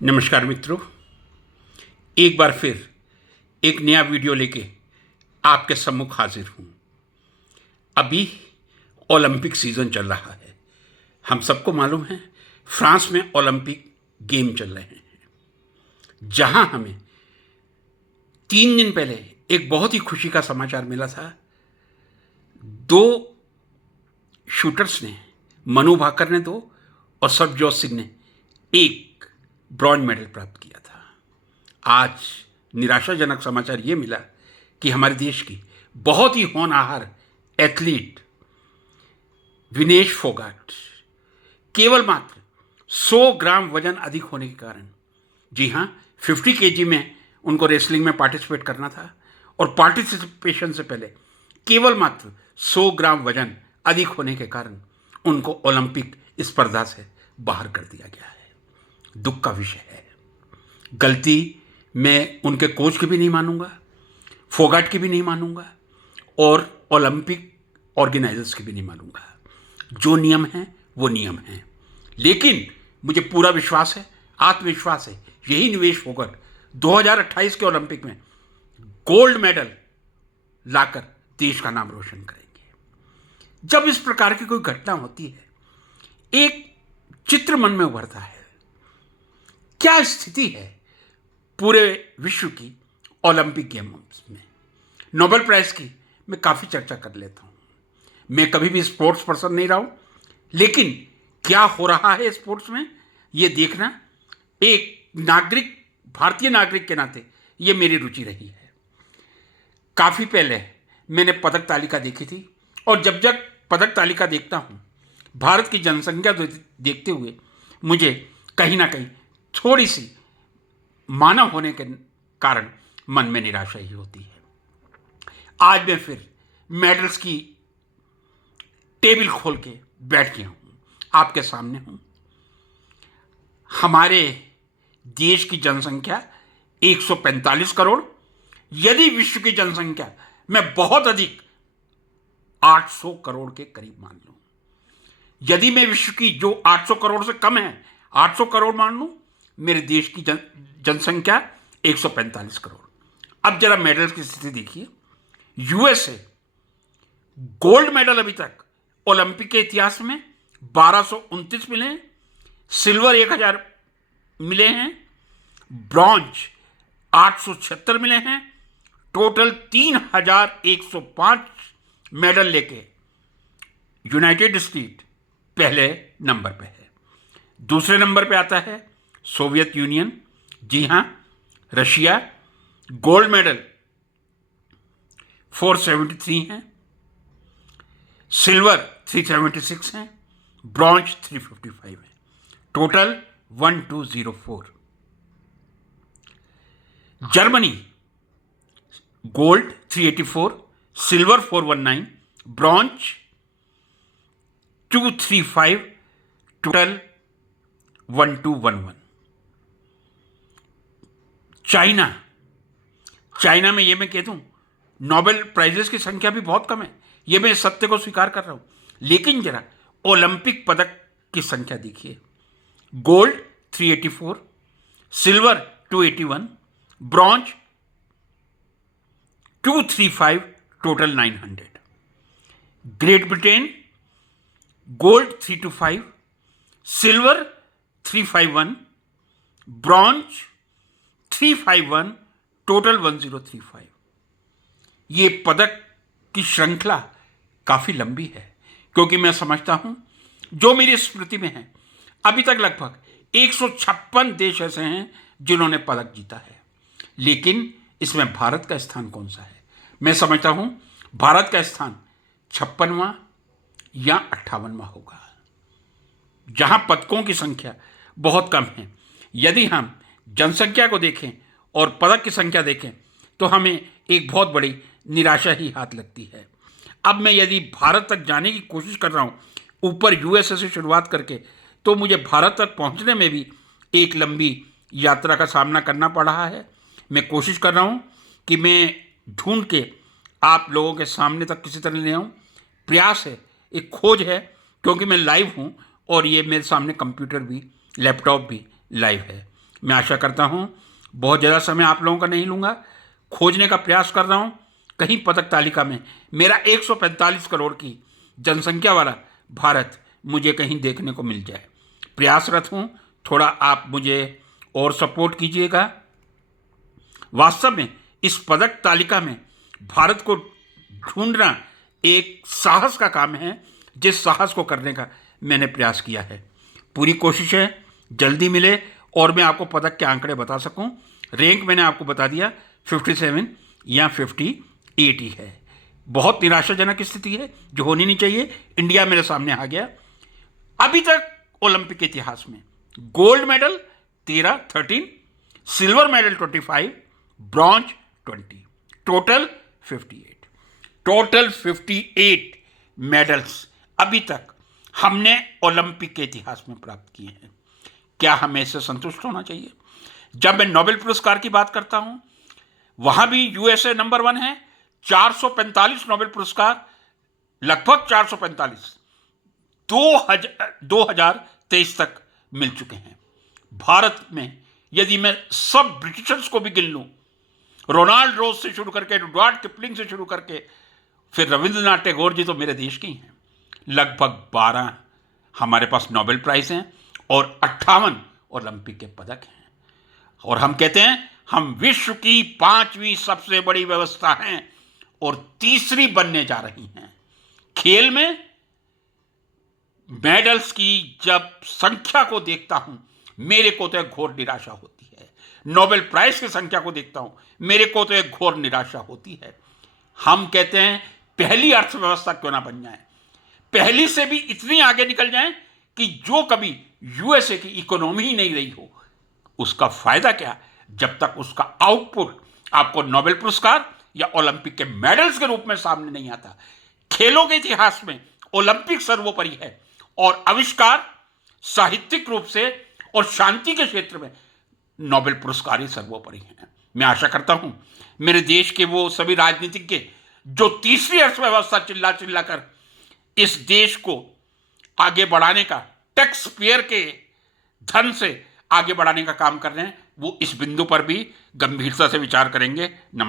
नमस्कार मित्रों, एक बार फिर एक नया वीडियो लेके आपके सम्मुख हाजिर हूँ। अभी ओलंपिक सीज़न चल रहा है। हम सबको मालूम है फ्रांस में ओलंपिक गेम चल रहे हैं, जहाँ हमें 3 दिन पहले एक बहुत ही खुशी का समाचार मिला था। 2 शूटर्स ने, मनु भाकर ने 2 और सरबजोत सिंह ने 1 ब्रॉन्ज मेडल प्राप्त किया था। आज निराशाजनक समाचार ये मिला कि हमारे देश की बहुत ही होनहार एथलीट विनेश फोगाट केवल मात्र 100 ग्राम वजन अधिक होने के कारण, जी हाँ, 50 केजी में उनको रेसलिंग में पार्टिसिपेट करना था और पार्टिसिपेशन से पहले केवल मात्र 100 ग्राम वजन अधिक होने के कारण उनको ओलंपिक स्पर्धा से बाहर कर दिया गया है। दुख का विषय है। गलती मैं उनके कोच की भी नहीं मानूंगा, फोगाट की भी नहीं मानूंगा और ओलंपिक ऑर्गेनाइजर्स की भी नहीं मानूंगा। जो नियम है वो नियम है, लेकिन मुझे पूरा विश्वास है, आत्मविश्वास है, यही निवेश फोगाट 2028 के ओलंपिक में गोल्ड मेडल लाकर देश का नाम रोशन करेंगे। जब इस प्रकार की कोई घटना होती है, एक चित्र मन में उभरता है। क्या स्थिति है पूरे विश्व की ओलंपिक गेम्स में? नोबेल प्राइज की मैं काफ़ी चर्चा कर लेता हूँ। मैं कभी भी स्पोर्ट्स पर्सन नहीं रहा हूँ, लेकिन क्या हो रहा है स्पोर्ट्स में ये देखना एक नागरिक, भारतीय नागरिक के नाते ये मेरी रुचि रही है। काफ़ी पहले मैंने पदक तालिका देखी थी और जब जब पदक तालिका देखता हूँ, भारत की जनसंख्या देखते हुए मुझे कहीं ना कहीं थोड़ी सी मानव होने के कारण मन में निराशा ही होती है। आज मैं फिर मेडल्स की टेबल खोल के बैठ गया हूँ, आपके सामने हूँ। हमारे देश की जनसंख्या 145 करोड़, यदि विश्व की जनसंख्या मैं बहुत अधिक 800 करोड़ के करीब मान लूँ, यदि मैं विश्व की जो 800 करोड़ से कम है 800 करोड़ मान लूँ, मेरे देश की जनसंख्या 145 करोड़। अब जरा मेडल्स की स्थिति देखिए। यूएसए गोल्ड मेडल अभी तक ओलंपिक के इतिहास में 1229 मिले हैं, सिल्वर 1000 मिले हैं, ब्रॉन्ज 876 मिले हैं, टोटल 3105 मेडल लेके यूनाइटेड स्टेट पहले नंबर पे है। दूसरे नंबर पे आता है सोवियत यूनियन, जी हां, रशिया। गोल्ड मेडल 473 हैं, सिल्वर 376 हैं, ब्रॉन्ज 355 है, total 1204। Germany gold 384, silver 419, bronze 235, total 1211। China में ये मैं कह दूं, नोबेल प्राइजेस की संख्या भी बहुत कम है, ये मैं इस सत्य को स्वीकार कर रहा हूं, लेकिन जरा ओलंपिक पदक की संख्या देखिए। Gold 384, silver 281, bronze 235, total 900। Great Britain gold 325, silver 351, bronze 351, total 1035। ये पदक की श्रृंखला काफ़ी लंबी है, क्योंकि मैं समझता हूं, जो मेरी स्मृति में है, अभी तक लगभग 156 देश ऐसे हैं जिन्होंने पदक जीता है। लेकिन इसमें भारत का स्थान कौन सा है? मैं समझता हूं भारत का स्थान 56वां या 58वां होगा, जहां पदकों की संख्या बहुत कम है। यदि हम जनसंख्या को देखें और पदक की संख्या देखें तो हमें एक बहुत बड़ी निराशा ही हाथ लगती है। अब मैं यदि भारत तक जाने की कोशिश कर रहा हूँ, ऊपर यूएसए से शुरुआत करके, तो मुझे भारत तक पहुँचने में भी एक लंबी यात्रा का सामना करना पड़ रहा है। मैं कोशिश कर रहा हूँ कि मैं ढूंढ के आप लोगों के सामने तक किसी तरह ले आऊँ। प्रयास है, एक खोज है, क्योंकि मैं लाइव हूँ और ये मेरे सामने कंप्यूटर भी, लैपटॉप भी लाइव है। मैं आशा करता हूँ बहुत ज़्यादा समय आप लोगों का नहीं लूँगा। खोजने का प्रयास कर रहा हूँ कहीं पदक तालिका में मेरा 145 करोड़ की जनसंख्या वाला भारत मुझे कहीं देखने को मिल जाए। प्रयासरत हूँ, थोड़ा आप मुझे और सपोर्ट कीजिएगा। वास्तव में इस पदक तालिका में भारत को ढूंढना एक साहस का काम है, जिस साहस को करने का मैंने प्रयास किया है। पूरी कोशिश है जल्दी मिले और मैं आपको पदक के आंकड़े बता सकूं। रैंक मैंने आपको बता दिया 57 या 58 ही है। बहुत निराशाजनक स्थिति है जो होनी नहीं चाहिए। इंडिया मेरे सामने आ गया। अभी तक ओलंपिक के इतिहास में gold medal 13, silver medal 25, bronze 20, total 58 medals अभी तक हमने ओलंपिक के इतिहास में प्राप्त किए हैं। क्या हमें इससे संतुष्ट होना चाहिए? जब मैं नोबेल पुरस्कार की बात करता हूं, वहां भी यूएसए नंबर 1 है। 445 नोबेल पुरस्कार, लगभग 445 2023 तक मिल चुके हैं। भारत में यदि मैं सब ब्रिटिशर्स को भी गिन लूं, रोनाल्ड रोज से शुरू करके, एडवर्ड किपलिंग से शुरू करके, फिर रविंद्रनाथ टैगोर जी तो मेरे देश के ही हैं। लगभग 12 हमारे पास नोबेल प्राइज हैं और 58 ओलंपिक के पदक हैं। और हम कहते हैं हम विश्व की 5वीं सबसे बड़ी व्यवस्था हैं और तीसरी बनने जा रही हैं। खेल में मेडल्स की जब संख्या को देखता हूं, मेरे को तो एक घोर निराशा होती है। नोबेल प्राइज की संख्या को देखता हूं, मेरे को तो एक घोर निराशा होती है। हम कहते हैं पहली अर्थव्यवस्था क्यों ना बन जाए, पहली से भी इतनी आगे निकल जाएं कि जो कभी यूएसए की इकोनॉमी ही नहीं रही हो, उसका फायदा क्या जब तक उसका आउटपुट आपको नोबेल पुरस्कार या ओलंपिक के मेडल्स के रूप में सामने नहीं आता। खेलों के इतिहास में ओलंपिक सर्वोपरि है और आविष्कार, साहित्यिक रूप से और शांति के क्षेत्र में नोबेल पुरस्कार ही सर्वोपरि हैं। मैं आशा करता हूं मेरे देश के वो सभी राजनीतिज्ञ जो तीसरी अर्थव्यवस्था चिल्ला चिल्ला कर इस देश को आगे बढ़ाने का, टैक्स पेयर के धन से आगे बढ़ाने का काम कर रहे हैं, वो इस बिंदु पर भी गंभीरता से विचार करेंगे। नमस्कार।